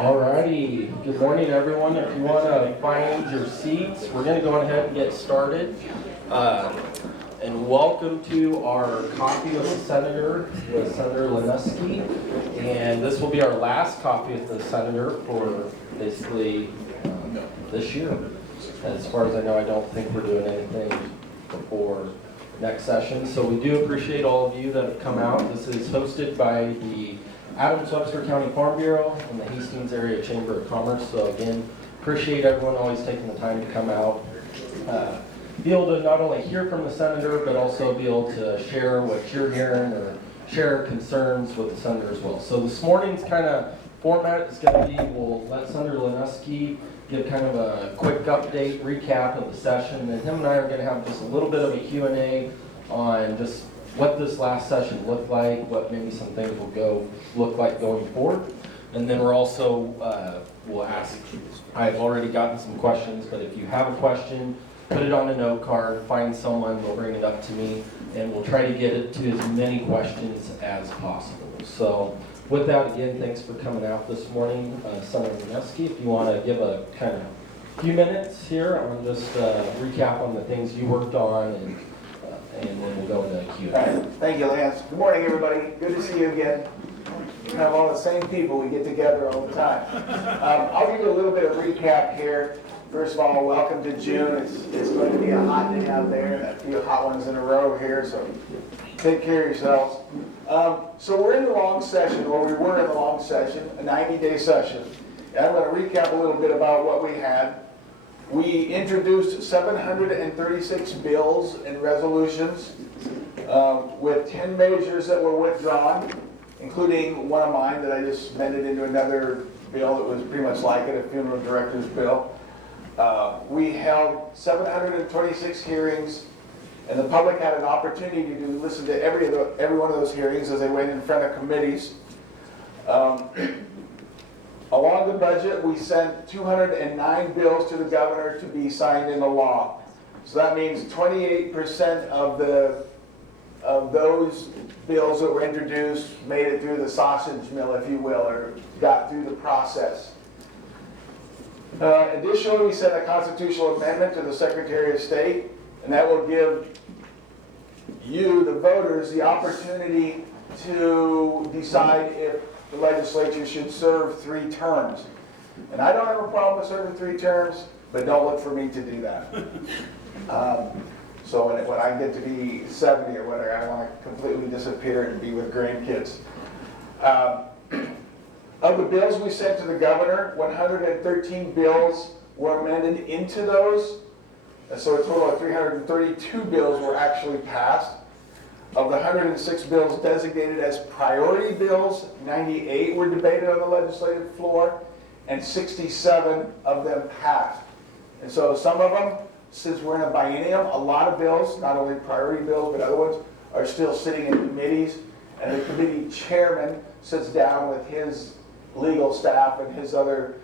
Alrighty, good morning everyone. If you want to find your seats, we're going to go ahead and get started. And welcome to our Coffee with the Senator with Senator Lonowski. And this will be our last Coffee with the Senator for basically this year. As far as I know, I don't think we're doing anything before next session. So we do appreciate all of you that have come out. This is hosted by the Adams-Webster County Farm Bureau and the Hastings Area Chamber of Commerce. So again, appreciate everyone always taking the time to come out. Be able to not only hear from the senator, but also be able to share what you're hearing or share concerns with the senator as well. So this morning's kind of format is going to be, we'll let Senator Lonowski give kind of a quick update, recap of the session, and him and I are going to have just a little bit of a Q&A on just what this last session looked like, what maybe some things will look like going forward. And then we're also, we'll ask, I've already gotten some questions, but if you have a question, put it on a note card, find someone, they'll bring it up to me, and we'll try to get it to as many questions as possible. So with that, again, thanks for coming out this morning. Senator Lonowski, if you want to give a kind of few minutes here on just recap on the things you worked on, and then we'll go into Q&A. All right. Thank you, Lance. Good morning, everybody. Good to see you again. We have all the same people. We get together all the time. I'll give you a little bit of recap here. First of all, welcome to June. It's going to be a hot day out there, a few hot ones in a row here, so take care of yourselves. So we're in the long session, or we were in the long session, a 90-day session. And I'm going to recap a little bit about what we had. We introduced 736 bills and resolutions with 10 measures that were withdrawn, including one of mine that I just amended into another bill that was pretty much like it, a funeral director's bill. We held 726 hearings, and the public had an opportunity to listen to every one of those hearings as they went in front of committees. Along the budget, we sent 209 bills to the governor to be signed into law. So that means 28% of those bills that were introduced made it through the sausage mill, if you will, or got through the process. Additionally, we sent a constitutional amendment to the Secretary of State, and that will give you, the voters, the opportunity to decide if the legislature should serve 3 terms. And I don't have a problem with serving 3 terms, but don't look for me to do that. So when I get to be 70 or whatever, I want to completely disappear and be with grandkids. Of the bills we sent to the governor, 113 bills were amended into those. So a total of 332 bills were actually passed. Of the 106 bills designated as priority bills, 98 were debated on the legislative floor, and 67 of them passed. And so some of them, since we're in a biennium, a lot of bills, not only priority bills, but other ones, are still sitting in committees, and the committee chairman sits down with his legal staff and his other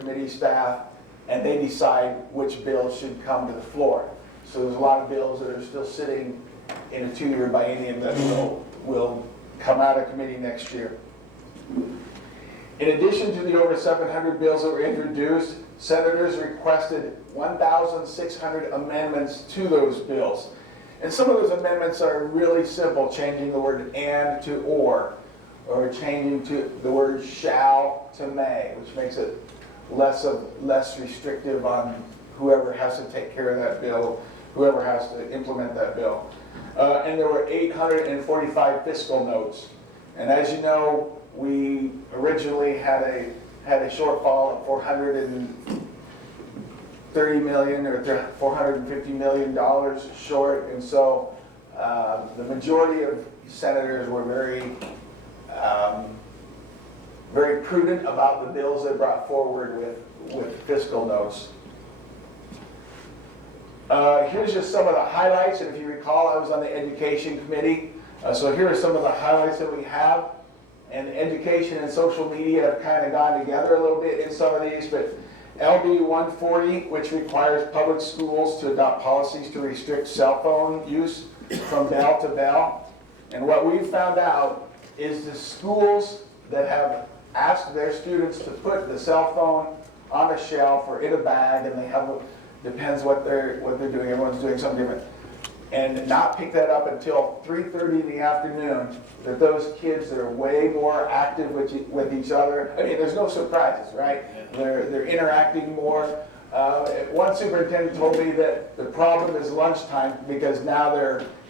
committee staff, and they decide which bills should come to the floor. So there's a lot of bills that are still sitting in a 2-year biennium that will come out of committee next year. In addition to the over 700 bills that were introduced, senators requested 1,600 amendments to those bills. And some of those amendments are really simple, changing the word and to or changing to the word shall to may, which makes it less restrictive on whoever has to take care of that bill, whoever has to implement that bill. And there were 845 fiscal notes. And as you know, we originally had a shortfall of $430 million or $450 million short. And so the majority of senators were very prudent about the bills they brought forward with fiscal notes. Here's just some of the highlights, and if you recall, I was on the Education Committee, so here are some of the highlights that we have, and education and social media have kind of gone together a little bit in some of these, but LB 140, which requires public schools to adopt policies to restrict cell phone use from bell to bell, and what we found out is the schools that have ask their students to put the cell phone on a shelf or in a bag, and they have, depends what they're doing, everyone's doing something different, and not pick that up until 3:30 in the afternoon, that those kids that are way more active with each other, I mean, there's no surprises, right? They're interacting more. One superintendent told me that the problem is lunchtime, because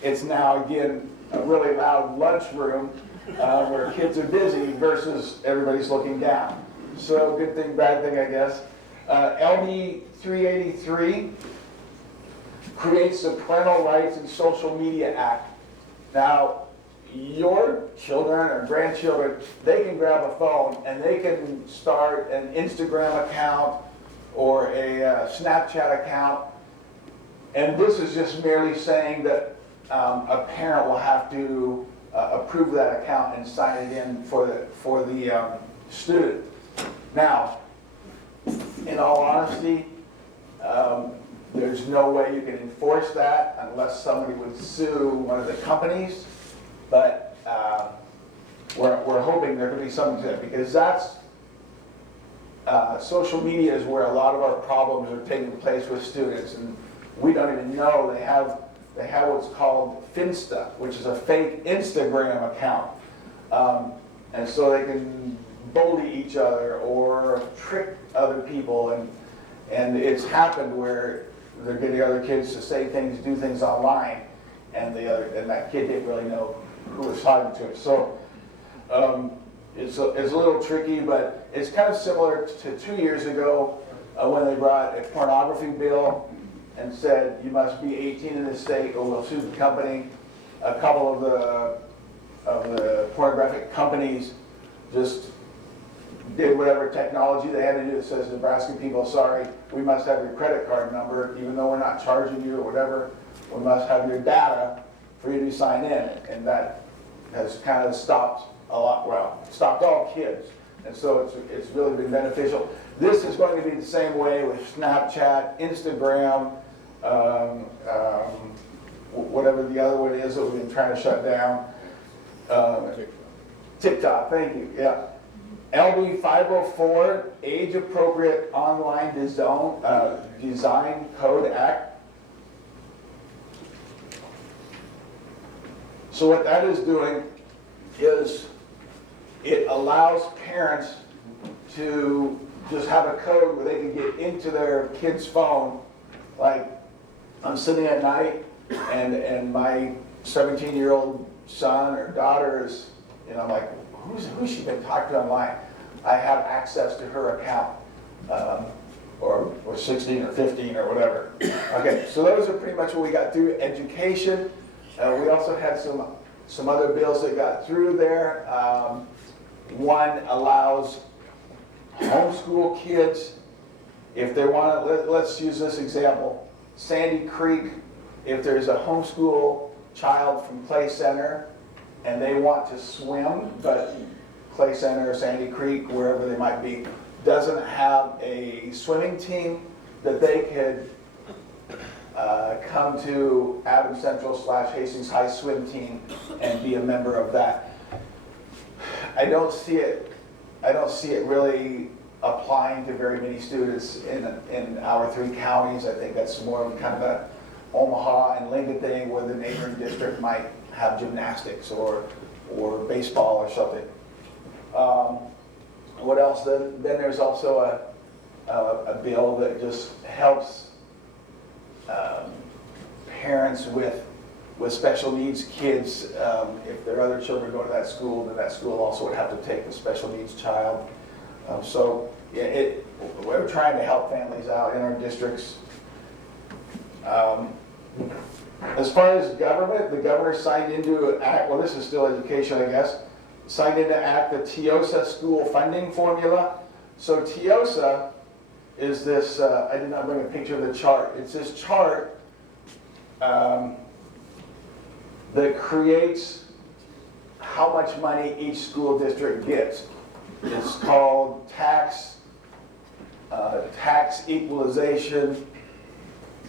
it's now again a really loud lunchroom where kids are busy versus everybody's looking down. So good thing, bad thing, I guess. LD 383 creates the Parental Rights and Social Media Act. Now, your children or grandchildren, they can grab a phone and they can start an Instagram account or a Snapchat account. And this is just merely saying that a parent will have to approve that account and sign it in for the student. Now, in all honesty, there's no way you can enforce that unless somebody would sue one of the companies. But we're hoping there could be something to it, because that's social media is where a lot of our problems are taking place with students, and we don't even know they have what's called Finsta, which is a fake Instagram account, and so they can bully each other or trick other people, and it's happened where they're getting other kids to say things, do things online, and that kid didn't really know who was talking to him. So it's a little tricky, but it's kind of similar to 2 years ago when they brought a pornography bill and said you must be 18 in the state or we'll sue the company. A couple of the pornographic companies just did whatever technology they had to do that says, Nebraska people, sorry, we must have your credit card number, even though we're not charging you or whatever, we must have your data for you to sign in. And that has kind of stopped stopped all kids. And so it's really been beneficial. This is going to be the same way with Snapchat, Instagram, whatever the other one is that we've been trying to shut down. TikTok, thank you, yeah. LB 504, Age Appropriate Online Design Code Act. So what that is doing is it allows parents to just have a code where they can get into their kid's phone. Like, I'm sitting at night and my 17-year-old son or daughter is, I'm like, who's she been talking to online? I have access to her account, or 16 or 15 or whatever. Okay, so those are pretty much what we got through. Education. We also had some other bills that got through there. One allows homeschool kids, if they want to, let's use this example. Sandy Creek, if there's a homeschool child from Clay Center and they want to swim, but Clay Center, Sandy Creek, wherever they might be, doesn't have a swimming team, that they could come to Adams Central / Hastings High swim team and be a member of that. I don't see it really applying to very many students in our 3 counties. I think that's more of kind of a Omaha and Lincoln thing, where the neighboring district might have gymnastics or baseball or something. What else? Then there's also a bill that just helps parents with special needs kids. If their other children go to that school, then that school also would have to take the special needs child. So yeah, we're trying to help families out in our districts. As far as government, the governor signed into an act, well, this is still education, I guess, signed into act the TIOSA school funding formula. So TIOSA is this, I did not bring a picture of the chart. It's this chart that creates how much money each school district gets. It's called tax equalization,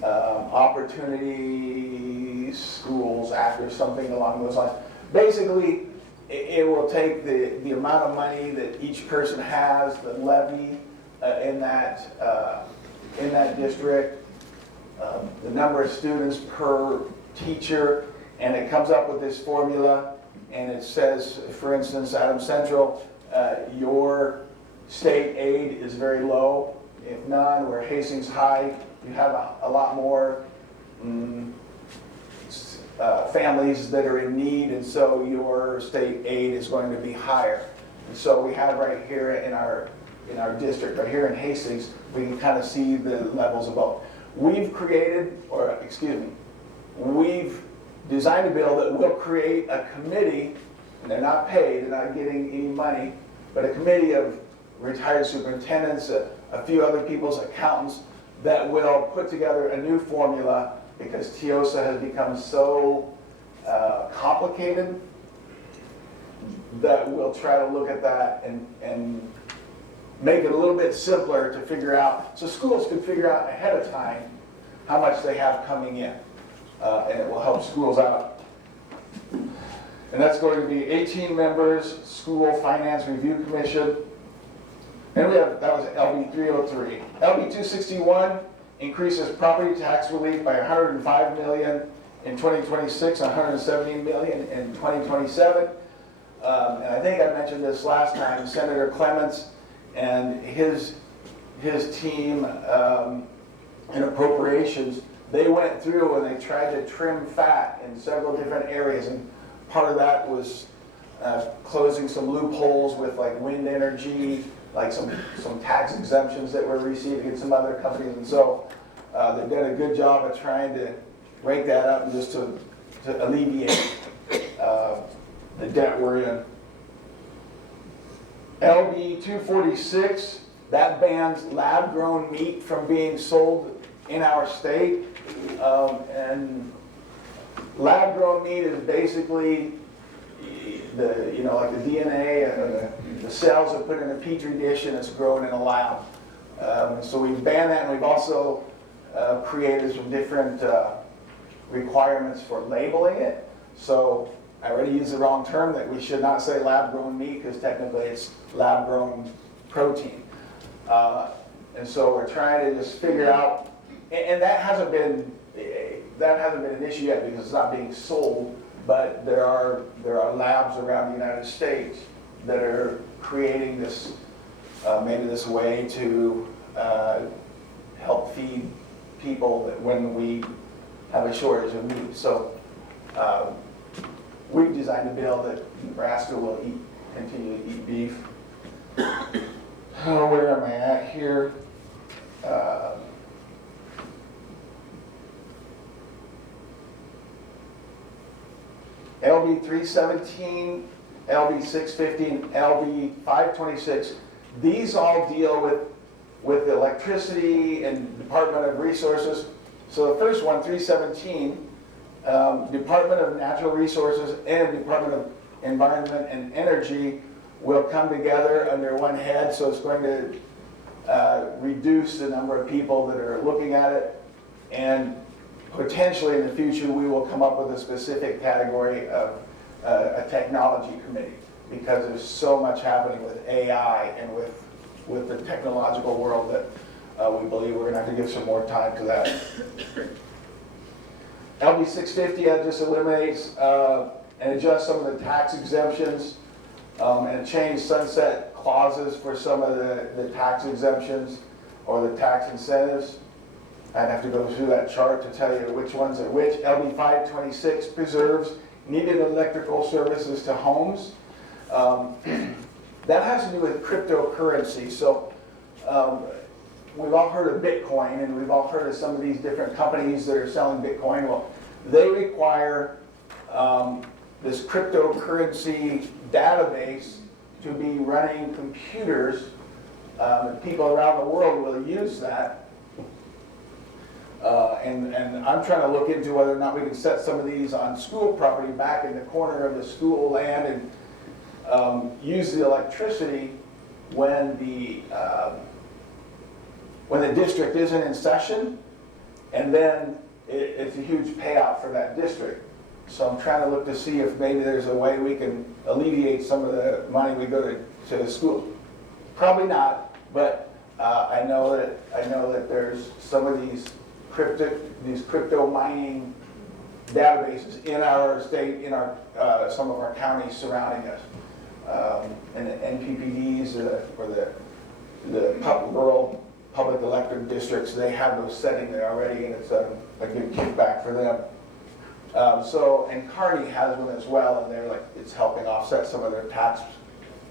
opportunity schools act or something along those lines. Basically, it will take the amount of money that each person has, the levy in that district, the number of students per teacher, and it comes up with this formula, and it says, for instance, Adams Central, your state aid is very low, if none, where Hastings High, you have a lot more families that are in need, and so your state aid is going to be higher. And so we have right here in our district, right here in Hastings, we can kind of see the levels of both. We've designed a bill that will create a committee, and they're not paid, they're not getting any money, but a committee of retired superintendents, a few other people's accountants that will put together a new formula, because TIOSA has become so complicated that we'll try to look at that and make it a little bit simpler to figure out, so schools can figure out ahead of time how much they have coming in, and it will help schools out. And that's going to be 18 members, School Finance Review Commission. And that was LB 303. LB 261 increases property tax relief by $105 million in 2026, $170 million in 2027. And I think I mentioned this last time, Senator Clements and his team in appropriations, they went through and they tried to trim fat in several different areas, and part of that was closing some loopholes with like wind energy, like some tax exemptions that we're receiving in some other companies, and so they've done a good job of trying to break that up and just to alleviate the debt we're in. LB 246, that bans lab-grown meat from being sold in our state. And lab-grown meat is basically like the DNA, the cells are put in a petri dish and it's grown in a lab. So we ban that, and we've also created some different requirements for labeling it. So I already used the wrong term, that we should not say lab-grown meat, because technically it's lab-grown protein. And so we're trying to just figure out, and that hasn't been an issue yet because it's not being sold, but there are labs around the United States that are creating this, maybe this way to help feed people when we have a shortage of meat. So we've designed a bill that Nebraska will continue to eat beef. Oh, where am I at here? LB 317, LB 650, and LB 526. These all deal with electricity and Department of Resources. So the first one, 317, Department of Natural Resources and Department of Environment and Energy will come together under one head, so it's going to reduce the number of people that are looking at it, and potentially in the future we will come up with a specific category of a technology committee, because there's so much happening with AI and with the technological world that we believe we're going to have to give some more time to that. LB 650 just eliminates and adjusts some of the tax exemptions and change sunset clauses for some of the tax exemptions or the tax incentives. I'd have to go through that chart to tell you which ones are which. LB 526 preserves needed electrical services to homes. That has to do with cryptocurrency. So we've all heard of Bitcoin, and we've all heard of some of these different companies that are selling Bitcoin. Well, they require this cryptocurrency database to be running computers. People around the world will use that. And I'm trying to look into whether or not we can set some of these on school property back in the corner of the school land and use the electricity when the district isn't in session, and then it's a huge payout for that district. So I'm trying to look to see if maybe there's a way we can alleviate some of the money we go to the school. Probably not, but I know that there's some of these crypto mining databases in our state, in our some of our counties surrounding us, and the NPPDs or the rural public electric districts. They have those setting there already, and it's a good kickback for them. And Kearney has one as well, and they're like, it's helping offset some of their tax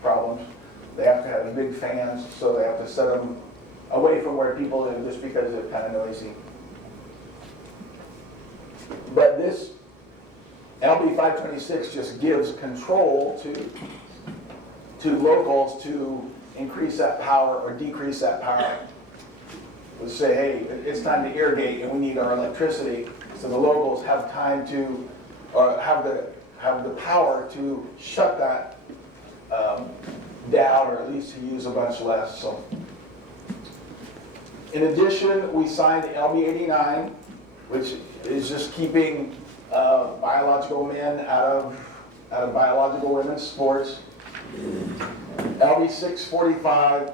problems. They have to have big fans, so they have to set them away from where people live just because they're kind of noisy. But this LB 526 just gives control to locals to increase that power or decrease that power. We'll say, hey, it's time to irrigate and we need our electricity. So the locals have time to, or have the power to shut that down, or at least to use a bunch less. So, in addition, we signed LB 89, which is just keeping biological men out of biological women's sports. LB 645.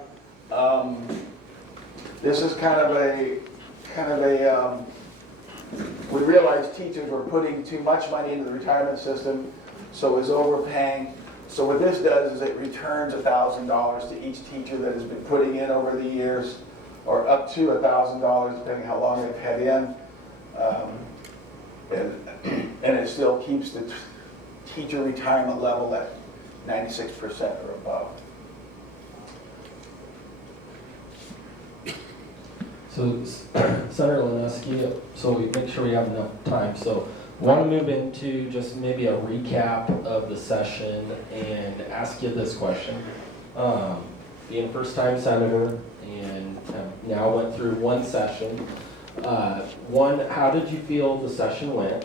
This is kind of a. We realized teachers were putting too much money into the retirement system, so it was overpaying. So what this does is it returns $1,000 to each teacher that has been putting in over the years, or up to $1,000 depending how long they've had in. And it still keeps the teacher retirement level at 96% or above. So Senator Lonowski, so we make sure we have enough time. So want to move into just maybe a recap of the session and ask you this question. Being a first-time senator and now went through one session. One, how did you feel the session went?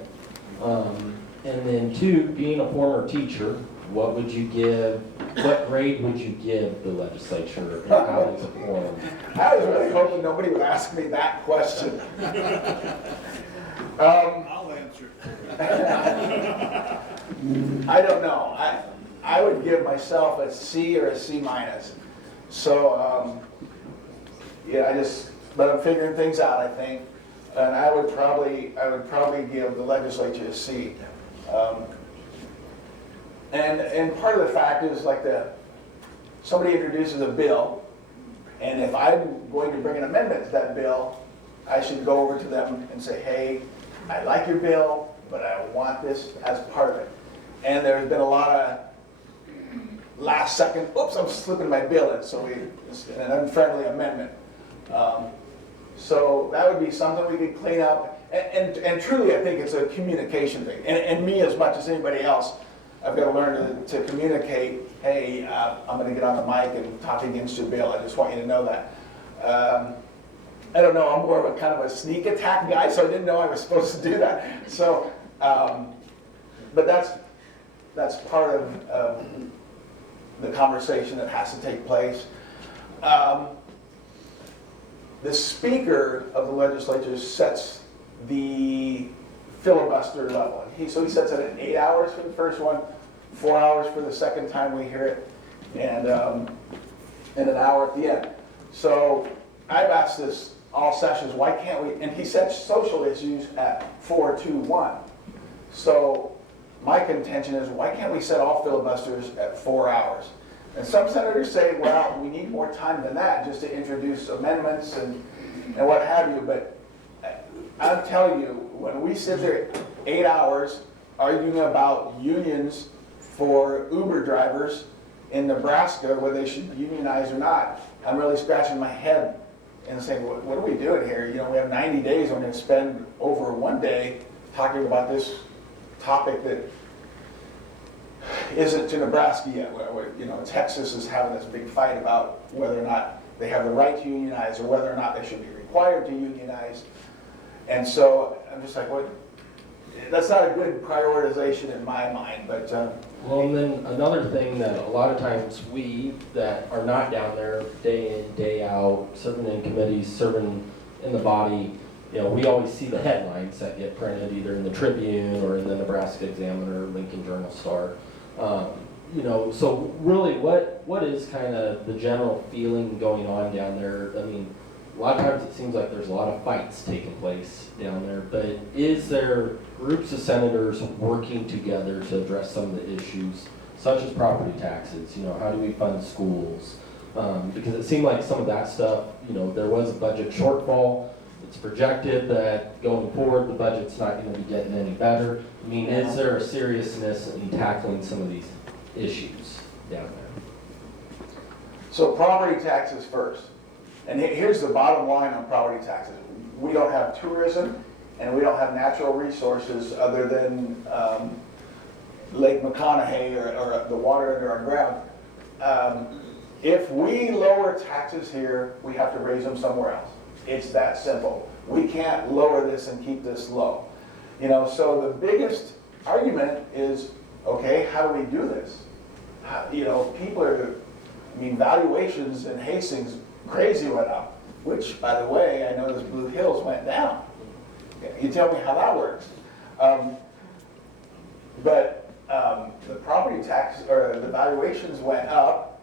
And then two, being a former teacher, what grade would you give the legislature and how they performed? I was really hoping nobody would ask me that question. I'll answer. I don't know. I would give myself a C or a C minus. So, yeah, but I'm figuring things out, I think. And I would probably give the legislature a C. And part of the fact is like somebody introduces a bill, and if I'm going to bring an amendment to that bill, I should go over to them and say, hey, I like your bill, but I want this as part of it. And there's been a lot of last second, oops, I'm slipping my bill in, so it's an unfriendly amendment. So that would be something we could clean up. And truly, I think it's a communication thing. And me, as much as anybody else, I've got to learn to communicate, hey, I'm going to get on the mic and talk against your bill. I just want you to know that. I don't know, I'm more of a kind of a sneak attack guy, so I didn't know I was supposed to do that. So, but that's part of the conversation that has to take place. The Speaker of the legislature sets the filibuster level. So he sets it at 8 hours for the first one, 4 hours for the second time we hear it, and an hour at the end. So I've asked this all sessions, why can't we, and he sets social issues at 4, 2, 1. So my contention is, why can't we set all filibusters at 4 hours? And some senators say, well, we need more time than that just to introduce amendments and what have you. But I'm telling you, when we sit there 8 hours arguing about unions for Uber drivers in Nebraska, whether they should unionize or not, I'm really scratching my head and saying, what are we doing here? You know, we have 90 days. We're going to spend over one day talking about this topic that isn't to Nebraska yet. You know, Texas is having this big fight about whether or not they have the right to unionize or whether or not they should be required to unionize. And so I'm just like, what? That's not a good prioritization in my mind. But well, and then another thing that a lot of times we that are not down there day in, day out, serving in committees, serving in the body, you know, we always see the headlines that get printed either in the Tribune or in the Nebraska Examiner, Lincoln Journal Star. You know, so really what is kind of the general feeling going on down there? I mean, a lot of times it seems like there's a lot of fights taking place down there, but is there groups of senators working together to address some of the issues, such as property taxes? You know, how do we fund schools? Because it seemed like some of that stuff, you know, there was a budget shortfall. It's projected that going forward, the budget's not going to be getting any better. I mean, is there a seriousness in tackling some of these issues down there? So property taxes first. And here's the bottom line on property taxes. We don't have tourism and we don't have natural resources other than Lake McConaughey or the water under our ground. If we lower taxes here, we have to raise them somewhere else. It's that simple. We can't lower this and keep this low. You know, so the biggest argument is, okay, how do we do this? You know, people are, I mean, valuations in Hastings crazy went up, which, by the way, I noticed Blue Hills went down. You tell me how that works. But the property tax, or the valuations went up,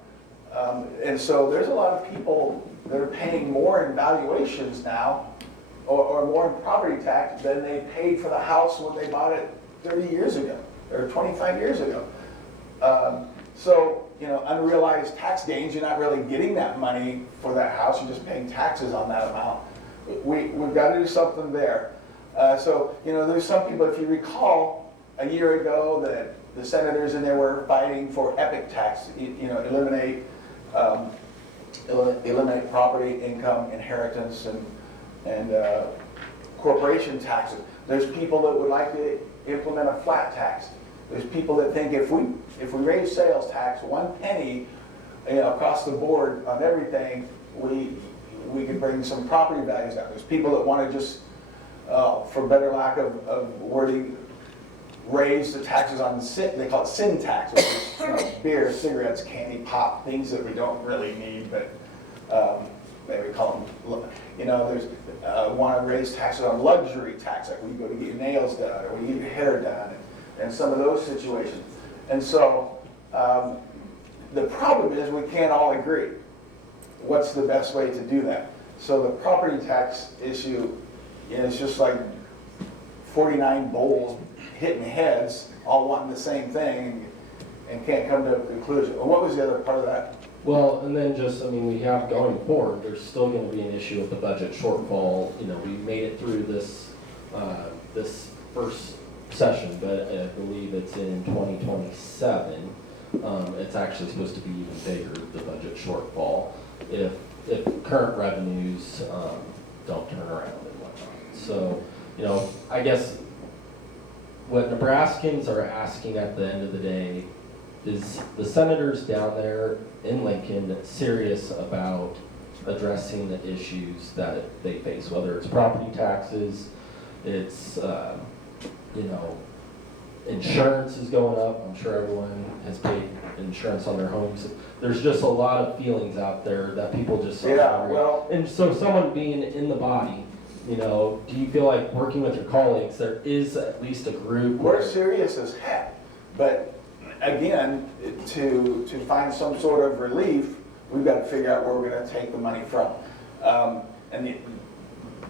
and so there's a lot of people that are paying more in valuations now, or more in property tax than they paid for the house when they bought it 30 years ago, or 25 years ago. So, you know, unrealized tax gains, you're not really getting that money for that house, you're just paying taxes on that amount. We've got to do something there. So, you know, there's some people, if you recall, a year ago that the senators in there were fighting for epic tax, you know, eliminate property, income, inheritance, and corporation taxes. There's people that would like to implement a flat tax. There's people that think if we raise sales tax 1 penny, you know, across the board on everything, we could bring some property values down. There's people that want to just, for better lack of wording, raise the taxes on sin. They call it sin tax, which is, you know, beer, cigarettes, candy, pop, things that we don't really need, but maybe call them, you know, there's want to raise taxes on luxury tax, like we go to get your nails done or we get your hair done, and some of those situations. And so the problem is we can't all agree. What's the best way to do that? So the property tax issue, you know, it's just like 49 bowls hitting heads, all wanting the same thing, and can't come to a conclusion. Well, what was the other part of that? Well, and then just, I mean, we have going forward, there's still going to be an issue with the budget shortfall. You know, we made it through this this first session, but I believe it's in 2027. It's actually supposed to be even bigger, the budget shortfall, if current revenues don't turn around and whatnot. So, you know, I guess what Nebraskans are asking at the end of the day is the senators down there in Lincoln serious about addressing the issues that they face, whether it's property taxes, it's, you know, insurance is going up. I'm sure everyone has paid insurance on their homes. There's just a lot of feelings out there that people just and so someone being in the body, you know, do you feel like working with your colleagues, there is at least a group? We're serious as heck, but again, to find some sort of relief, we've got to figure out where we're going to take the money from. And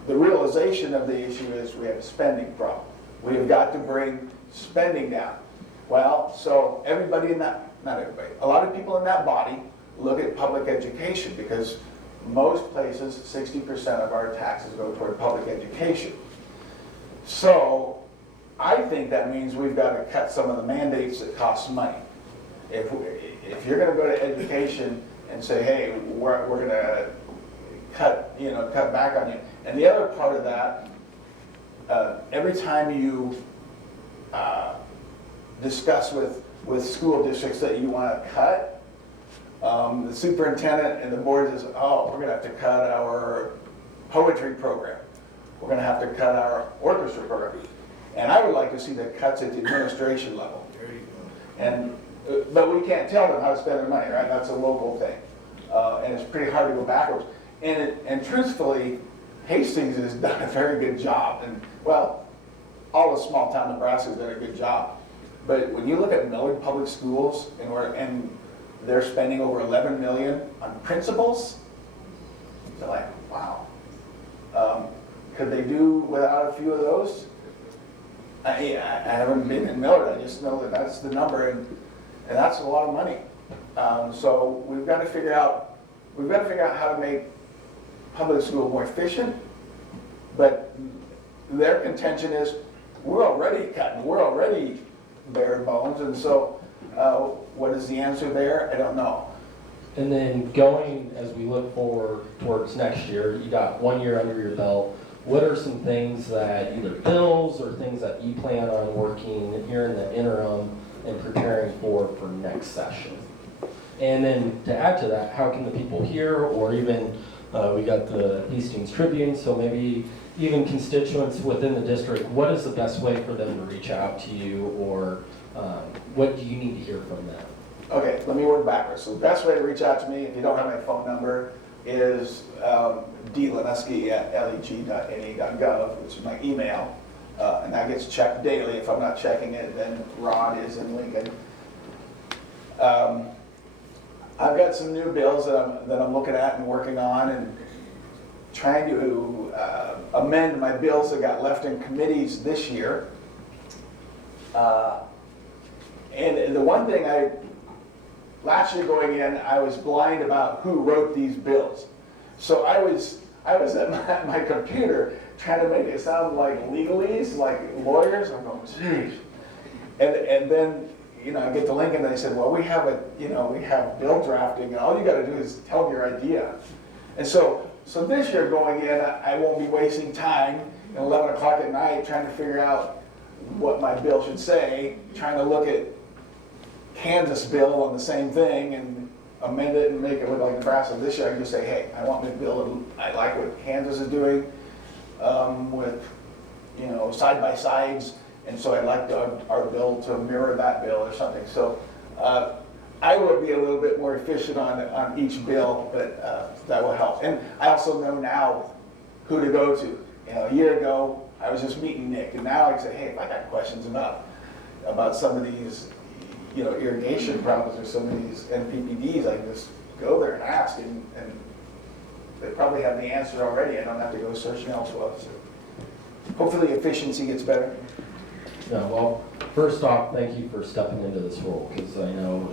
the realization of the issue is we have a spending problem. We have got to bring spending down. Well, so everybody in that, not everybody, a lot of people in that body look at public education because most places, 60% of our taxes go toward public education. So I think that means we've got to cut some of the mandates that cost money. If you're going to go to education and say, hey, we're going to cut back on you. And the other part of that, every time you discuss with school districts that you want to cut, the superintendent and the board says, oh, we're going to have to cut our poetry program. We're going to have to cut our orchestra program. And I would like to see the cuts at the administration level. There you go. But we can't tell them how to spend their money, right? That's a local thing. And it's pretty hard to go backwards. And truthfully, Hastings has done a very good job, and, well, all of small town Nebraska's done a good job. But when you look at Millard Public Schools, and they're spending over 11 million on principals, they're like, wow. Could they do without a few of those? I haven't been in Millard, I just know that that's the number, and that's a lot of money. So we've got to figure out how to make public school more efficient, but their contention is, we're already cutting, we're already bare bones, and so what is the answer there? I don't know. And then going, as we look forward towards next year, you got 1 year under your belt. What are some things that, either bills or things that you plan on working here in the interim and preparing for next session? And then to add to that, how can the people here, or even, we got the Hastings Tribune, so maybe even constituents within the district, what is the best way for them to reach out to you, or what do you need to hear from them? Okay, let me work backwards. So the best way to reach out to me, if you don't have my phone number, is Lonowski@leg.ne.gov, which is my email, and that gets checked daily. If I'm not checking it, then Rod is in Lincoln. I've got some new bills that I'm looking at and working on, and trying to amend my bills that got left in committees this year. And the one thing last year going in, I was blind about who wrote these bills. So I was at my computer trying to make it sound like legalese, like lawyers. I'm going, geez. And then, I get to Lincoln and they said, well, we have bill drafting, and all you got to do is tell them your idea. And so this year going in, I won't be wasting time at 11 o'clock at night trying to figure out what my bill should say, trying to look at Kansas bill on the same thing and amend it and make it look like Nebraska. This year I can just say, hey, I want my bill, I like what Kansas is doing with, side-by-sides, and so I'd like our bill to mirror that bill or something. So I will be a little bit more efficient on each bill, but that will help. And I also know now who to go to. A year ago, I was just meeting Nick, and now I can say, hey, if I got questions about some of these irrigation problems or some of these NPPDs, I can just go there and ask, and they probably have the answer already. I don't have to go searching elsewhere. So hopefully efficiency gets better. Yeah, well, first off, thank you for stepping into this role, because I know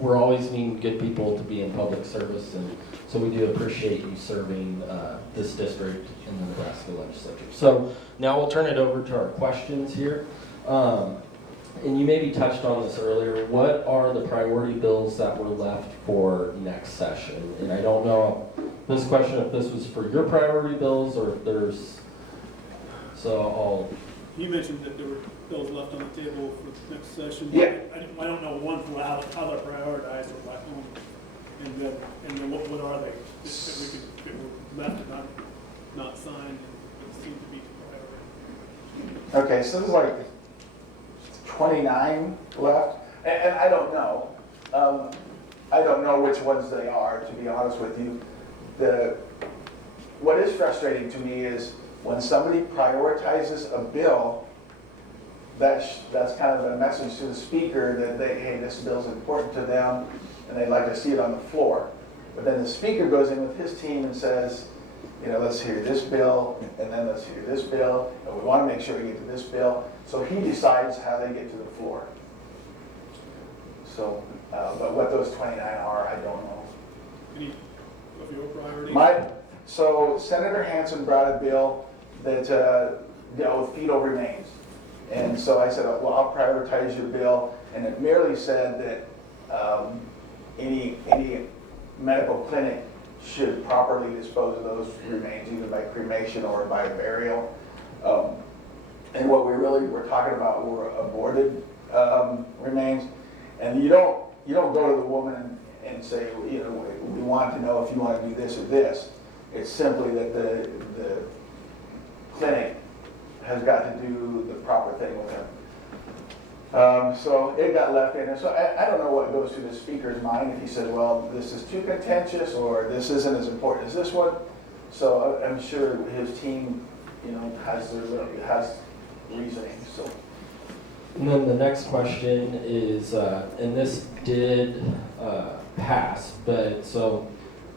we're always needing good people to be in public service, and so we do appreciate you serving this district in the Nebraska legislature. So now we'll turn it over to our questions here. And you maybe touched on this earlier. What are the priority bills that were left for next session? And I don't know this question, if this was for your priority bills or if there's, You mentioned that there were bills left on the table for next session. Yeah. I don't know how they're prioritized or by whom, and then what are they that were left and not signed and seem to be priority. Okay, so there's like 29 left, and I don't know. I don't know which ones they are, to be honest with you. What is frustrating to me is when somebody prioritizes a bill, that's kind of a message to the speaker that hey, this bill's important to them, and they'd like to see it on the floor. But then the speaker goes in with his team and says, let's hear this bill, and then let's hear this bill, and we want to make sure we get to this bill. So he decides how they get to the floor. So, but what those 29 are, I don't know. Any of your priorities? So Senator Hansen brought a bill that dealt with fetal remains. And so I said, well, I'll prioritize your bill. And it merely said that any medical clinic should properly dispose of those remains, either by cremation or by burial. And what we really were talking about were aborted remains. And you don't go to the woman and say, we want to know if you want to do this or this. It's simply that the clinic has got to do the proper thing with him. So it got left in. And so I don't know what goes through the speaker's mind if he says, well, this is too contentious or this isn't as important as this one. So I'm sure his team, you know, has reasoning, so. And then the next question is, and this did pass, but so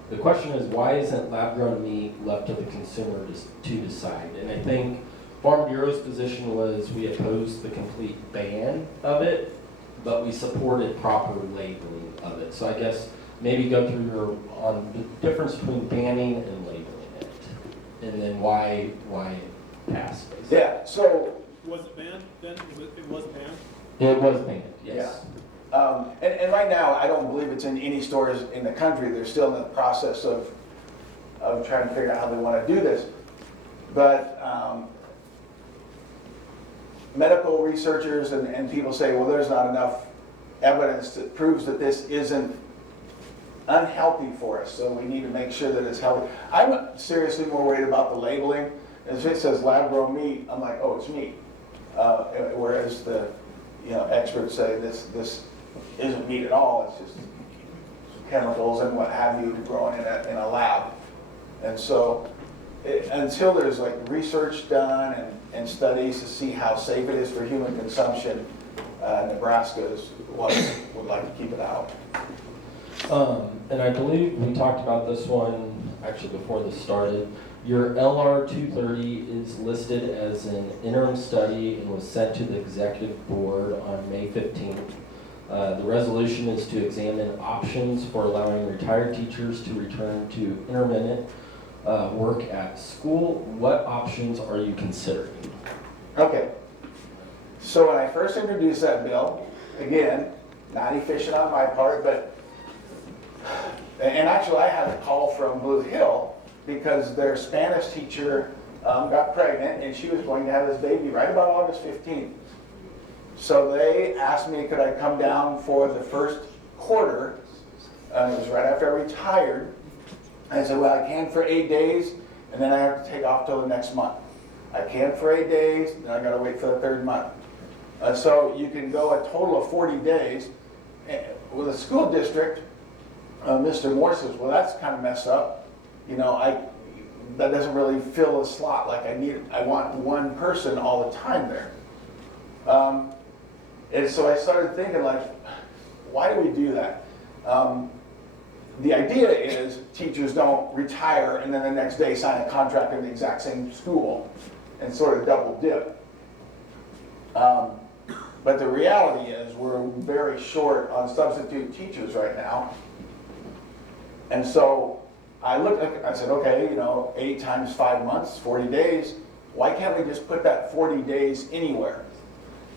the question is, why isn't lab-grown meat left to the consumer to decide? And I think Farm Bureau's position was we opposed the complete ban of it, but we supported proper labeling of it. So I guess maybe go through on the difference between banning and labeling it, and then why it passed. Basically. Yeah, so. Was it banned then? It was banned? It was banned, yes. And right now, I don't believe it's in any stores in the country. They're still in the process of trying to figure out how they want to do this. But medical researchers and people say, well, there's not enough evidence that proves that this isn't unhealthy for us, so we need to make sure that it's healthy. I'm seriously more worried about the labeling. If it says lab-grown meat, I'm like, oh, it's meat. Whereas the experts say this isn't meat at all. It's just chemicals and what have you growing in a lab. And so until there's like research done and studies to see how safe it is for human consumption, Nebraska would like to keep it out. And I believe we talked about this one actually before this started. Your LR 230 is listed as an interim study and was sent to the executive board on May 15th. The resolution is to examine options for allowing retired teachers to return to intermittent work at school. What options are you considering? Okay. So when I first introduced that bill, again, not efficient on my part, but, and actually I had a call from Blue Hill because their Spanish teacher got pregnant and she was going to have this baby right about August 15th. So they asked me, could I come down for the first quarter? It was right after I retired. I said, well, I can for 8 days, and then I have to take off till the next month. I can for 8 days, then I got to wait for the third month. So you can go a total of 40 days. With a school district, Mr. Moore says, well, that's kind of messed up. That doesn't really fill a slot. Like I want one person all the time there. And so I started thinking, like, why do we do that? The idea is teachers don't retire and then the next day sign a contract in the exact same school and sort of double dip. But the reality is we're very short on substitute teachers right now. And so I looked, I said, okay, 8 times 5 months, 40 days. Why can't we just put that 40 days anywhere?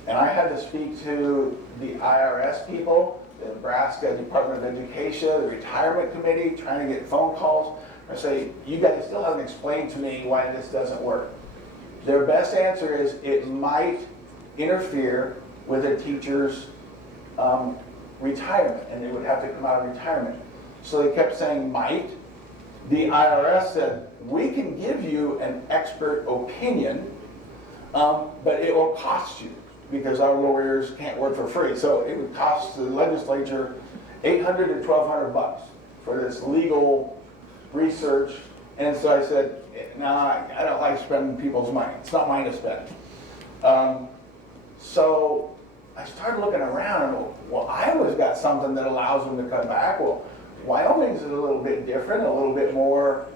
And I had to speak to the IRS people, the Nebraska Department of Education, the retirement committee, trying to get phone calls. I say, you guys still haven't explained to me why this doesn't work. Their best answer is it might interfere with a teacher's retirement, and they would have to come out of retirement. So they kept saying might. The IRS said, we can give you an expert opinion, but it will cost you, because our lawyers can't work for free. So it would cost the legislature $800 to $1,200 for this legal research. And so I said, no, I don't like spending people's money. It's not mine to spend. So I started looking around and, well, Iowa's got something that allows them to come back. Well, Wyoming's is a little bit different, a little bit more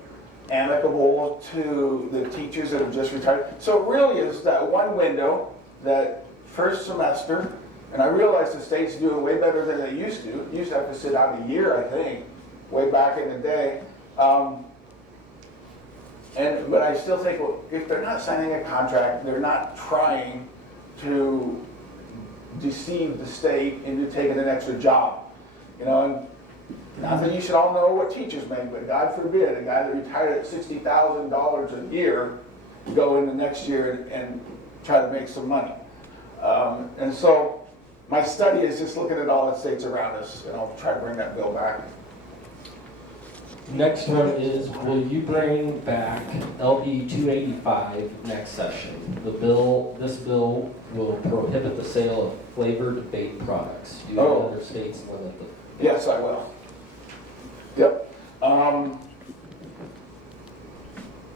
amicable to the teachers that have just retired. So it really is that one window, that first semester, and I realize the state's doing way better than they used to. You used to have to sit out a year, I think, way back in the day. But I still think, well, if they're not signing a contract, they're not trying to deceive the state into taking an extra job. And not that you should all know what teachers make, but God forbid a guy that retired at $60,000 a year go in the next year and try to make some money. And so my study is just looking at all the states around us, and I'll try to bring that bill back. Next one is, will you bring back LB 285 next session? This bill will prohibit the sale of flavored baked products. Do other states limit the? Yes, I will. Yep.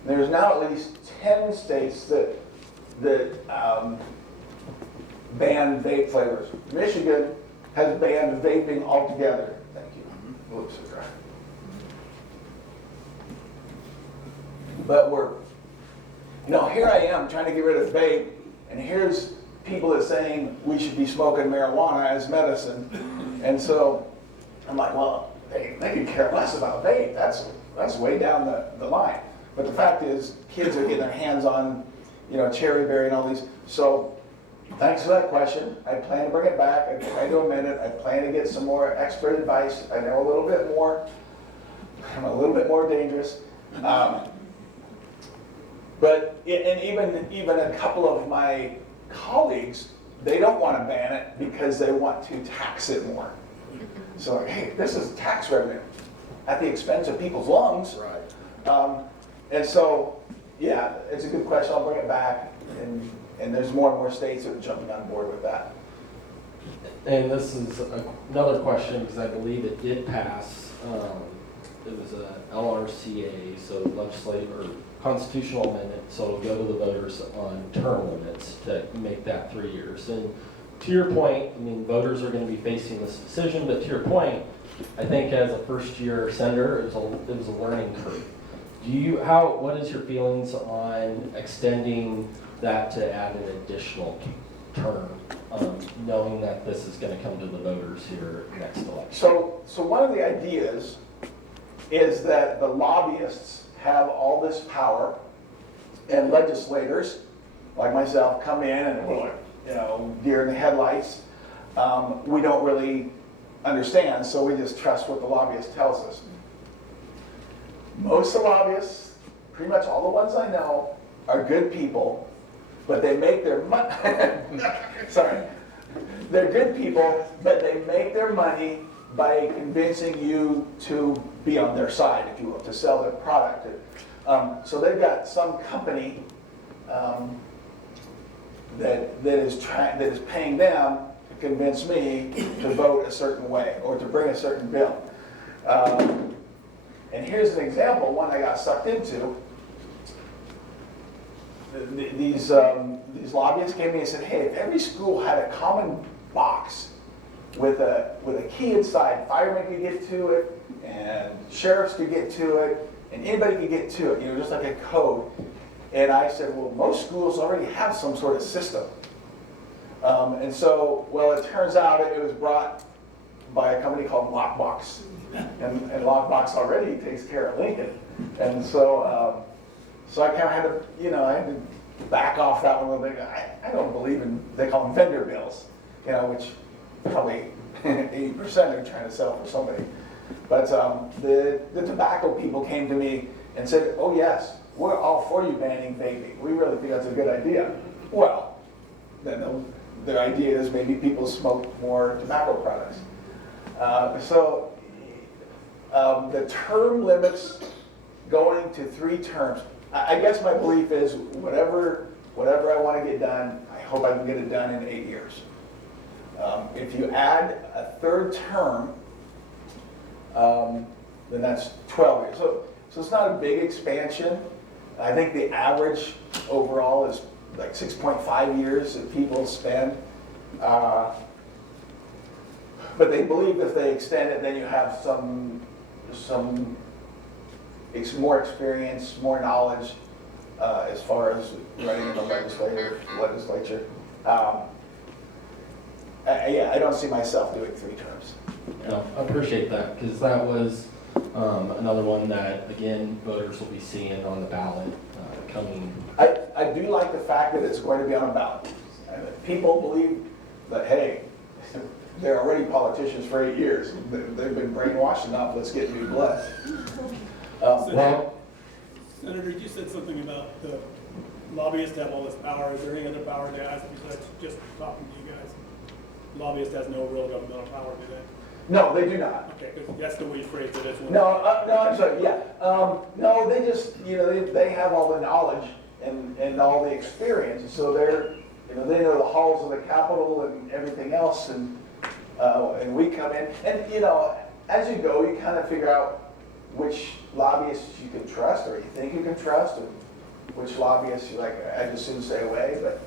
There's now at least 10 states that ban vape flavors. Michigan has banned vaping altogether. Thank you. Oops, sorry. But here I am trying to get rid of vape, and here's people that saying we should be smoking marijuana as medicine. And so I'm like, well, they could care less about vape. That's way down the line. But the fact is, kids are getting their hands on, cherry berry and all these. So thanks for that question. I plan to bring it back. I plan to amend it. I plan to get some more expert advice. I know a little bit more. I'm a little bit more dangerous. But even a couple of my colleagues, they don't want to ban it because they want to tax it more. So like, hey, this is tax revenue at the expense of people's lungs. Right. And so, yeah, it's a good question. I'll bring it back. And there's more and more states that are jumping on board with that. And this is another question, because I believe it did pass. It was a LRCA, so legislative or constitutional amendment, so it'll go to the voters on term limits to make that 3 years. And to your point, I mean, voters are going to be facing this decision, but to your point, I think as a first-year senator, it was a learning curve. What is your feelings on extending that to add an additional term, knowing that this is going to come to the voters here next election? So one of the ideas is that the lobbyists have all this power, and legislators, like myself, come in and we're like, deer in the headlights. We don't really understand, so we just trust what the lobbyist tells us. Most of the lobbyists, pretty much all the ones I know, are good people, but they make their money. Sorry, they're good people, but they make their money by convincing you to be on their side, if you will, to sell their product. So they've got some company that is paying them to convince me to vote a certain way or to bring a certain bill. And here's an example, one I got sucked into. These lobbyists came to me and said, hey, if every school had a common box with a key inside, firemen could get to it, and sheriffs could get to it, and anybody could get to it, just like a code. And I said, well, most schools already have some sort of system. And so, well, it turns out it was brought by a company called Lockbox. And Lockbox already takes care of Lincoln. And so, I kind of had to, I had to back off that one a little bit. I don't believe in, they call them vendor bills, which probably 80% are trying to sell for somebody. But the tobacco people came to me and said, oh yes, we're all for you banning vaping. We really think that's a good idea. Well, then the idea is maybe people smoke more tobacco products. The term limits going to 3 terms. I guess my belief is whatever I want to get done, I hope I can get it done in 8 years. If you add a 3rd term, then that's 12 years. So it's not a big expansion. I think the average overall is like 6.5 years that people spend. But they believe if they extend it, then you have some more experience, more knowledge as far as running in the legislature. I don't see myself doing 3 terms. No, I appreciate that, because that was another one that, again, voters will be seeing on the ballot coming. I do like the fact that it's going to be on a ballot. People believe that, hey, they're already politicians for 8 years. They've been brainwashed enough, let's get new blood. Senator, you said something about the lobbyists have all this power. Is there any other power they have besides just talking to you guys? Lobbyists has no real governmental power, do they? No, they do not. Okay, because that's the way you phrased it. No, I'm sorry, yeah. No, they just, they have all the knowledge and all the experience. So they know the halls of the Capitol and everything else, and we come in. And, as you go, you kind of figure out which lobbyists you can trust, or you think you can trust, and which lobbyists you like, I just soon stay away, but,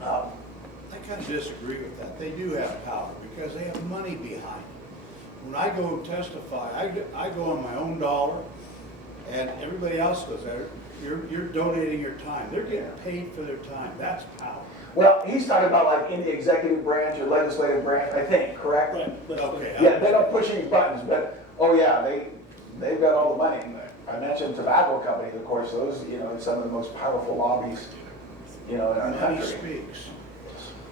I kind of disagree with that. They do have power because they have money behind it. When I go and testify, I go on my own dollar, and everybody else goes there. You're donating your time. They're getting paid for their time. That's power. well, he's talking about like in the executive branch or legislative branch, I think, correct? Right, but Okay. Yeah, they don't push any buttons, but, oh yeah, they've got all the money. I mentioned tobacco companies, of course, those, some of the most powerful lobbies, in our Money country. speaks.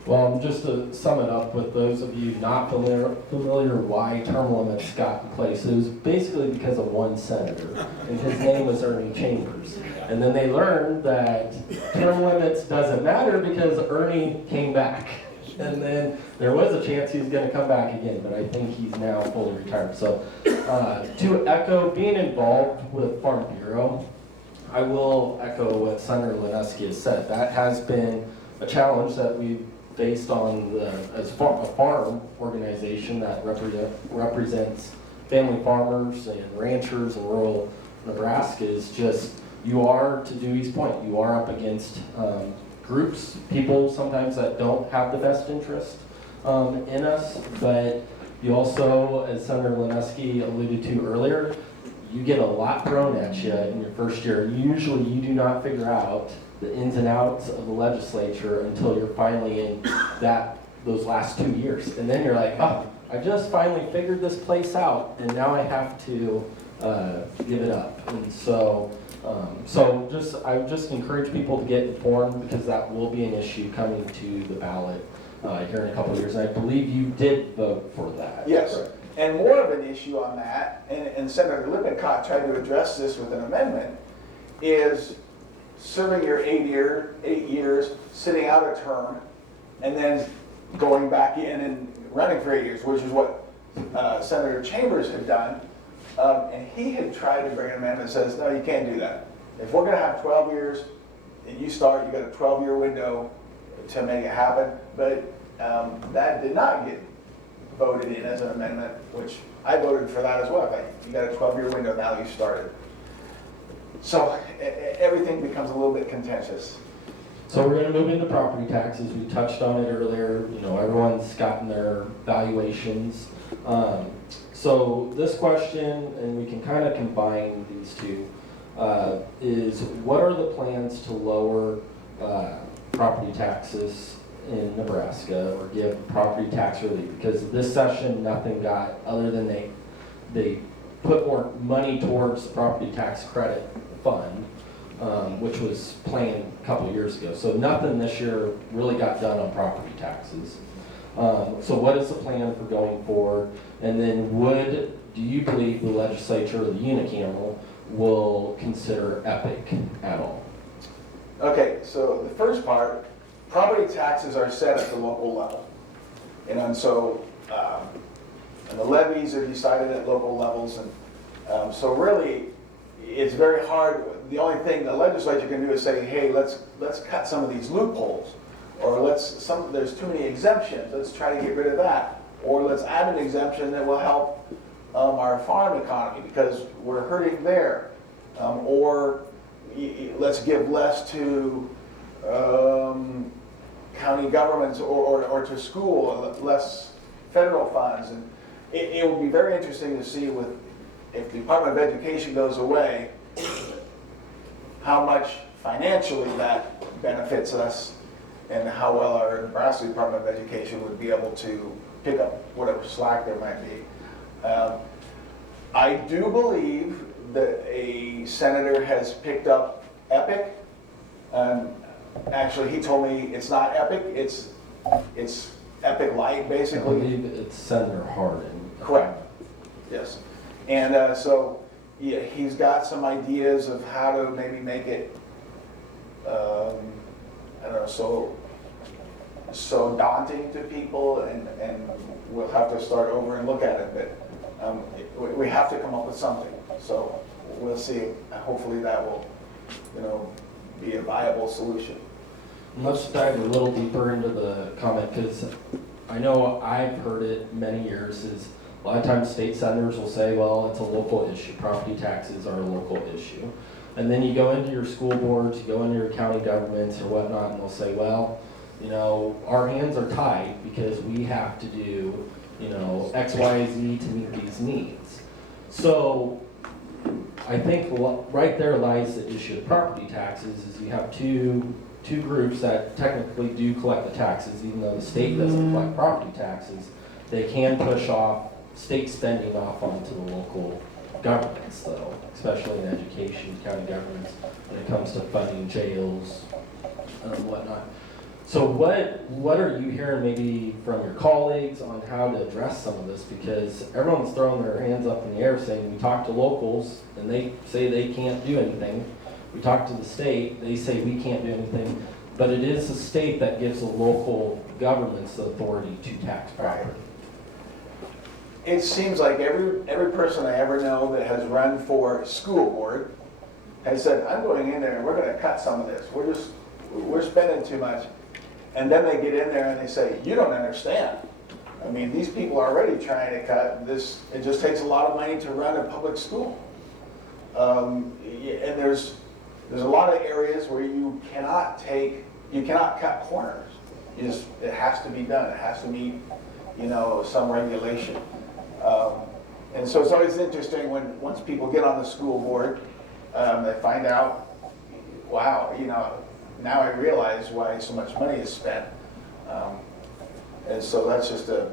Well, just to sum it up, with those of you not familiar why term limits got in place, it was basically because of one senator, and his name was Ernie Chambers. And then they learned that term limits doesn't matter because Ernie came back. And then there was a chance he was going to come back again, but I think he's now fully retired. So to echo being involved with Farm Bureau, I will echo what Senator Lonowski has said. That has been a challenge that we've based on a farm organization that represents family farmers and ranchers in rural Nebraska. Is just, you are, to Dewey's point, you are up against groups, people sometimes that don't have the best interest in us, but you also, as Senator Lonowski alluded to earlier, you get a lot thrown at you in your first year. Usually you do not figure out the ins and outs of the legislature until you're finally in those last 2 years. And then you're like, oh, I just finally figured this place out, and now I have to give it up. And so, I would just encourage people to get informed, because that will be an issue coming to the ballot here in a couple of years. And I believe you did vote for that. Yes, and more of an issue on that, and Senator Lippincott tried to address this with an amendment, is serving your 8 years, sitting out a term, and then going back in and running for 8 years, which is what Senator Chambers had done. And he had tried to bring an amendment that says, no, you can't do that. If we're going to have 12 years, and you got a 12-year window to make it happen. But that did not get voted in as an amendment, which I voted for that as well. Like, you got a 12-year window, now you started. So everything becomes a little bit contentious. So we're going to move into property taxes. We touched on it earlier. Everyone's gotten their valuations. So this question, and we can kind of combine these two, is what are the plans to lower property taxes in Nebraska, or give property tax relief? Because this session, nothing got, other than they put more money towards the property tax credit fund, which was planned a couple of years ago. So nothing this year really got done on property taxes. So what is the plan for going forward? And then do you believe the legislature or the unicameral will consider EPIC at all? Okay, so the first part, property taxes are set at the local level. And so, and the levies are decided at local levels. And so really, it's very hard. The only thing the legislature can do is say, hey, let's cut some of these loopholes. Or there's too many exemptions, let's try to get rid of that. Or let's add an exemption that will help our farm economy, because we're hurting there. Or let's give less to county governments or to school, less federal funds. And it will be very interesting to see if the Department of Education goes away, how much financially that benefits us, and how well our Nebraska Department of Education would be able to pick up whatever slack there might be. I do believe that a senator has picked up EPIC. Actually, he told me it's not EPIC, it's EPIC Light, I basically. believe it's Senator Hardin. Correct, yes. And so yeah, he's got some ideas of how to maybe make it, I don't know, so daunting to people, and we'll have to start over and look at it, but we have to come up with something. So we'll see. Hopefully that will, be a viable solution. Let's dive a little deeper into the comment, because I know I've heard it many years, is A lot of times state senators will say, well, it's a local issue. Property taxes are a local issue. And then you go into your school boards, you go into your county governments or whatnot, and they'll say, well, you know, our hands are tied because we have to do, you know, X, Y, Z to meet these needs. So I think right there lies the issue of property taxes is you have two groups that technically do collect the taxes, even though the state doesn't collect property taxes. They can push off state spending off onto the local governments though, especially in education, county governments, when it comes to funding jails and whatnot. So what are you hearing maybe from your colleagues on how to address some of this? Because everyone's throwing their hands up in the air saying, we talk to locals and they say they can't do anything. We talk to the state, they say we can't do anything. But it is the state that gives the local governments the authority to tax property. It seems like every person I ever know that has run for school board has said, I'm going in there and we're gonna cut some of this. We're spending too much. And then they get in there and they say, you don't understand. I mean, these people are already trying to cut this. It just takes a lot of money to run a public school. And there's a lot of areas where you cannot cut corners. It has to be done. It has to meet, you know, some regulation. And so it's always interesting when once people get on the school board, they find out, wow, you know, now I realize why so much money is spent. And so that's just the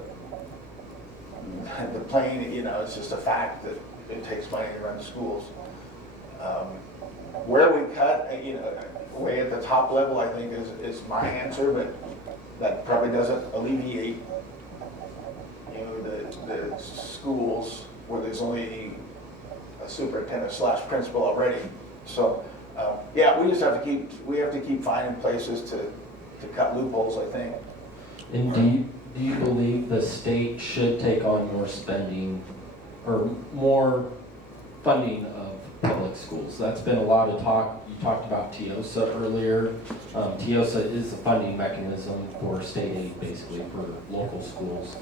plain, you know, it's just a fact that it takes money to run schools. Where we cut, you know, way at the top level, I think is my answer, but that probably doesn't alleviate, you know, the schools where there's only a superintendent / principal already. So, yeah, we just have to keep finding places to cut loopholes, I think. And do you believe the state should take on more spending or more funding of public schools? That's been a lot of talk. You talked about TIOSA earlier. TIOSA is the funding mechanism for state aid, basically, for local schools.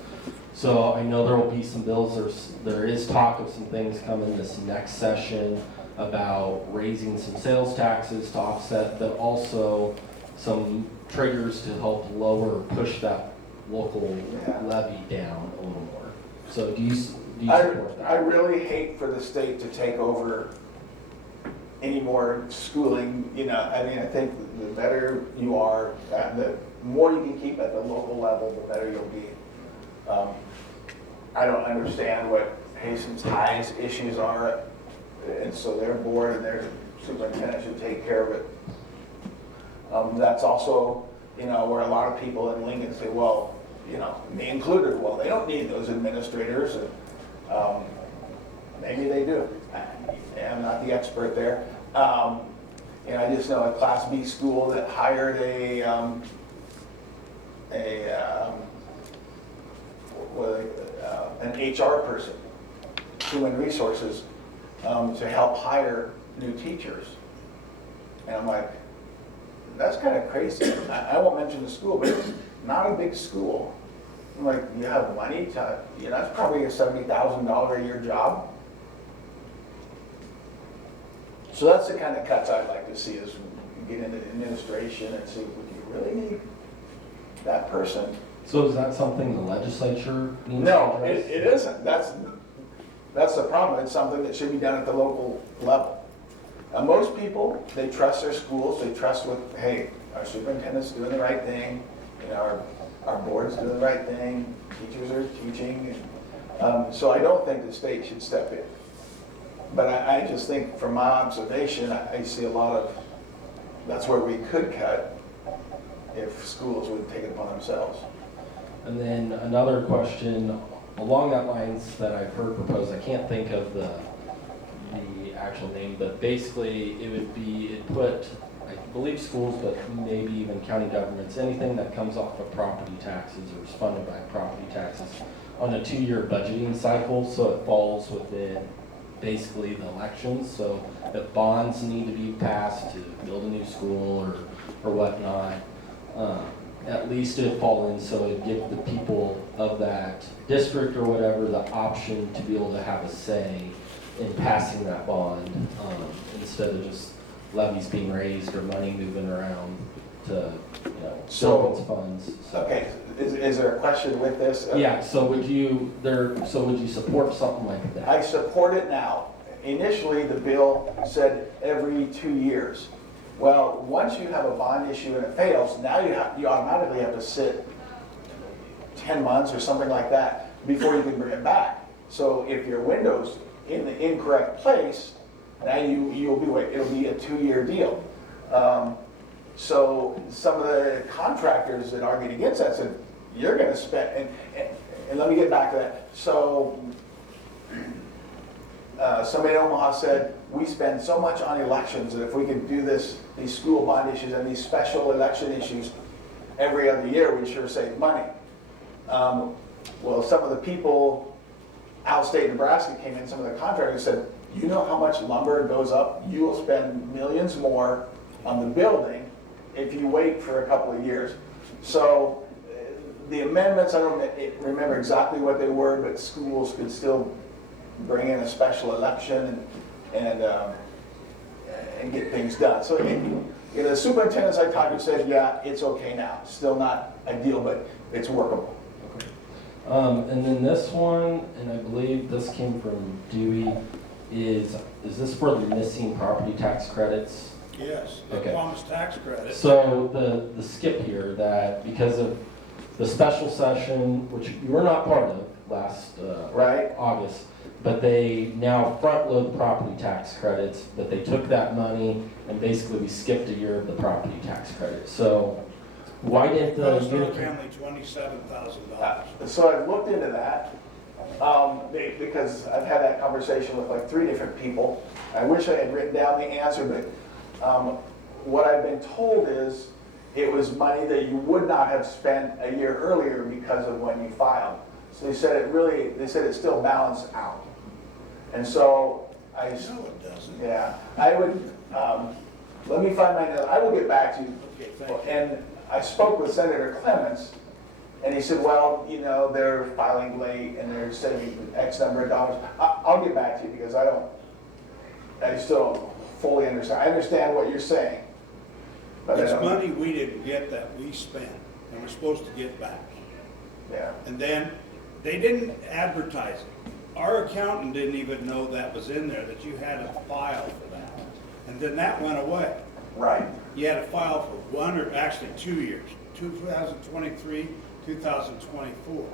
So I know there will be some bills. There is talk of some things coming this next session about raising some sales taxes to offset, but also some triggers to help lower, push that local levy down a little more. So do you support that? I really hate for the state to take over any more schooling. You know, I mean, I think the better you are, the more you can keep at the local level, the better you'll be. I don't understand what Hastings High's issues are, and so their board and their superintendent should take care of it. That's also, you know, where a lot of people in Lincoln say, well, you know, me included, well, they don't need those administrators, and maybe they do. I'm not the expert there. You know, I just know a Class B school that hired an HR person, human resources, to help hire new teachers. And I'm like, that's kind of crazy. I won't mention the school, but it's not a big school. I'm like, you have money to, you know, that's probably a $70,000 a year job. So that's the kind of cuts I'd like to see, is get into the administration and see, would you really need that person? So is that something the legislature needs to No, address? it isn't. That's the problem. It's something that should be done at the local level. Most people, they trust their schools. They trust hey, our superintendent's doing the right thing. You know, our board's doing the right thing. Teachers are teaching. So I don't think the state should step in. But I just think, from my observation, I see a lot of, that's where we could cut if schools would take it upon themselves. And then another question along that lines that I've heard proposed, I can't think of the actual name, but basically it'd put, I believe schools, but maybe even county governments, anything that comes off of property taxes or is funded by property taxes on a 2-year budgeting cycle, so it falls within basically the elections. So if bonds need to be passed to build a new school or whatnot, at least it'd fall in, so it'd give the people of that district or whatever the option to be able to have a say in passing that bond, instead of just levies being raised or money moving around to, So- build its funds. So- Okay, is there a question with this? Yeah, so would you support something like that? I support it now. Initially, the bill said every 2 years. Well, once you have a bond issue and it fails, now you automatically have to sit 10 months or something like that before you can bring it back. So if your window's in the incorrect place, now it'll be a 2-year deal. So some of the contractors that argued against that said, you're gonna spend, and let me get back to that. So somebody in Omaha said, we spend so much on elections that if we could do these school bond issues and these special election issues every other year, we'd sure save money. Well, some of the people outstate Nebraska came in, some of the contractors said, you know how much lumber goes up? You will spend millions more on the building if you wait for a couple of years. So the amendments, I don't remember exactly what they were, but schools could still bring in a special election and get things done. So the superintendents I talked to said, yeah, it's okay now. Still not ideal, but it's workable. And then this one, and I believe this came from Dewey, is this for the missing property tax credits? Yes, they Okay. promised tax credit. So the skip here, that because of the special session, which you were not part of last Right. August, but they now front load the property tax credits, but they took that money and basically we skipped a year of the property tax credit. So why didn't the Cost our unit? family $27,000. So I've looked into that, because I've had that conversation with like 3 different people. I wish I had written down the answer, but what I've been told is it was money that you would not have spent a year earlier because of when you filed. So they said it still balanced out. And so No, it doesn't. yeah, I would, let me find my note. I will get back to you. Okay, thank you. And I spoke with Senator Clements, and he said, well, they're filing late and they're saving X number of dollars. I'll get back to you because I still don't fully understand. I understand what you're saying. But I It's don't- money we didn't get that we spent, and we're supposed to get back. Yeah, And then, they didn't advertise it. Our accountant didn't even know that was in there, that you had to file for that. And then that went away. right. You had to file for 1 or actually 2 years, 2023, 2024.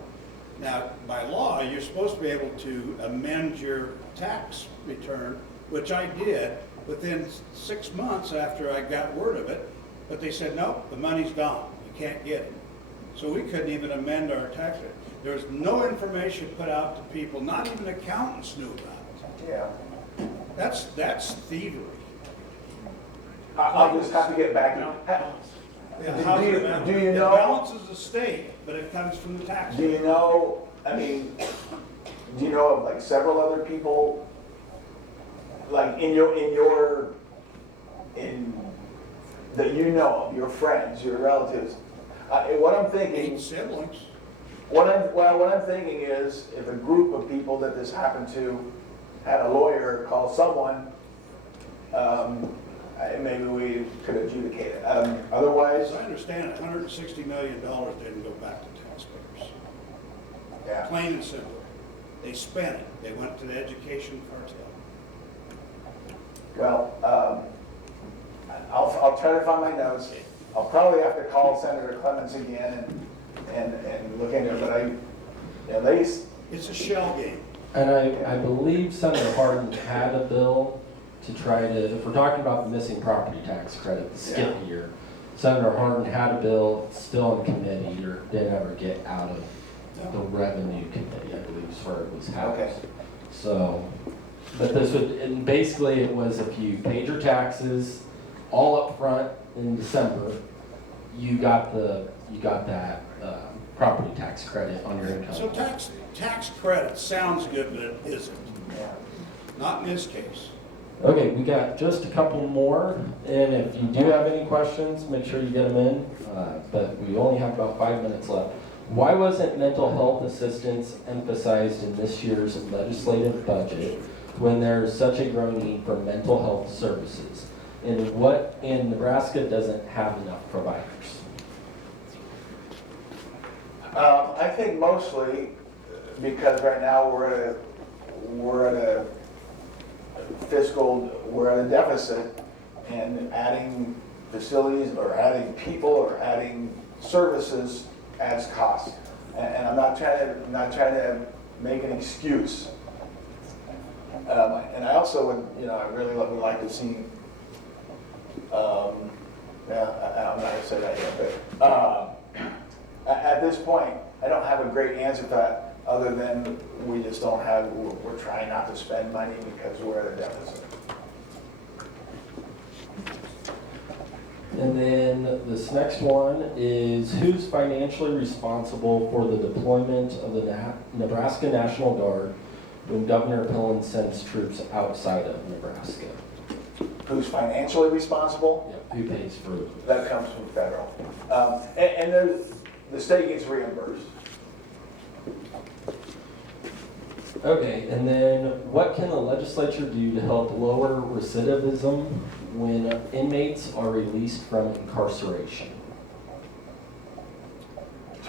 Now, by law, you're supposed to be able to amend your tax return, which I did within 6 months after I got word of it. But they said, no, the money's gone. You can't get it. So we couldn't even amend our tax rate. There was no information put out to people, not even accountants knew about it. Yeah. That's thievery. I'll just have to get back to you. Yeah, Do how's you- it balance? do you It know- balances the state, but it comes from the tax Do rate. you know, do you know of like several other people, like that you know of, your friends, your relatives? What I'm 8 thinking, siblings. what I'm thinking is if a group of people that this happened to had a lawyer call someone, maybe we could adjudicate it. As Otherwise, I understand, $160 million didn't go back to taxpayers. yeah. Plain and simple. They spent it. They went to the education cartel. Well, I'll try to find my notes. I'll probably have to call Senator Clements again and look into it, but at least, It's a shell game. And I believe Senator Hardin had a bill to try to, if we're talking about the missing property tax credit, the skip year, Senator Hardin had a bill still in committee or didn't ever get out of the revenue committee, I believe is where it was housed. Okay. So, but this would, and basically it was if you paid your taxes all up front in December, you got that property tax credit on your income. So tax credit sounds good, but it isn't. yeah. Not in this case. Okay, we got just a couple more, and if you do have any questions, make sure you get them in, but we only have about 5 minutes left. Why wasn't mental health assistance emphasized in this year's legislative budget when there's such a growing need for mental health services? And Nebraska doesn't have enough providers? I think mostly because right now we're at a deficit, and adding facilities or adding people or adding services adds cost. And I'm not trying to make an excuse. And I also would, I really would like to see, I'm not gonna say that yet, but at this point, I don't have a great answer for that, other than we just don't have, we're trying not to spend money because we're at a deficit. And then this next one is, who's financially responsible for the deployment of the Nebraska National Guard when Governor Pillen sends troops outside of Nebraska? Who's financially responsible? Yeah, who pays for it? That comes from federal. And the state gets reimbursed. Okay, and then what can the legislature do to help lower recidivism when inmates are released from incarceration?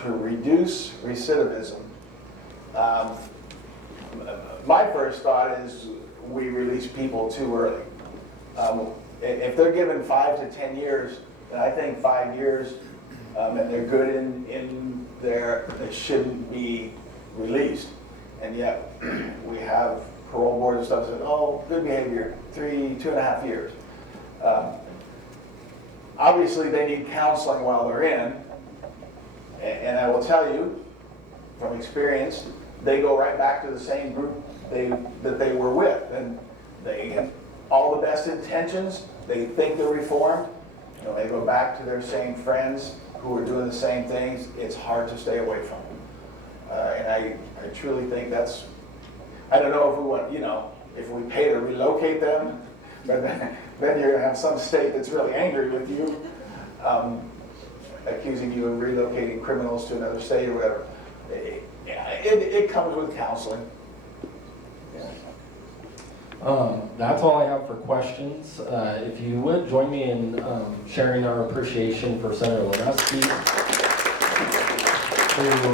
To reduce recidivism, my first thought is we release people too early. If they're given 5 to 10 years, then I think 5 years, and they're good in there, they shouldn't be released. And yet, we have parole boards and stuff that say, oh, good behavior, 2.5 years. Obviously, they need counseling while they're in. And I will tell you, from experience, they go right back to the same group that they were with. And they have all the best intentions. They think they're reformed. They go back to their same friends who are doing the same things. It's hard to stay away from them. And I truly think that's, I don't know if we want, if we pay to relocate them, but then you're going to have some state that's really angry with you, accusing you of relocating criminals to another state or whatever. It comes with counseling. That's all I have for questions. If you would, join me in sharing our appreciation for Senator Lonowski, who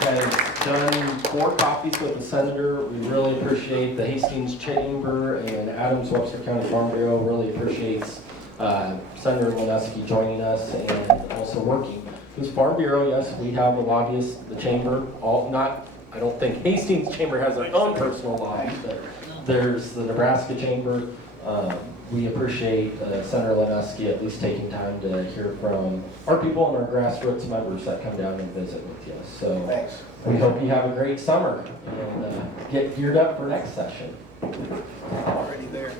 has done 4 copies with the senator. We really appreciate the Hastings Chamber, and Adams Webster County Farm Bureau really appreciates Senator Lonowski joining us and also working. Because Farm Bureau, yes, we have a lobbyist, the chamber, I don't think Hastings Chamber has their own personal lobby, but there's the Nebraska Chamber. We appreciate Senator Lonowski at least taking time to hear from our people and our grassroots members that come down and visit with you. So Thanks. We hope you have a great summer and get geared up for next session. Already there.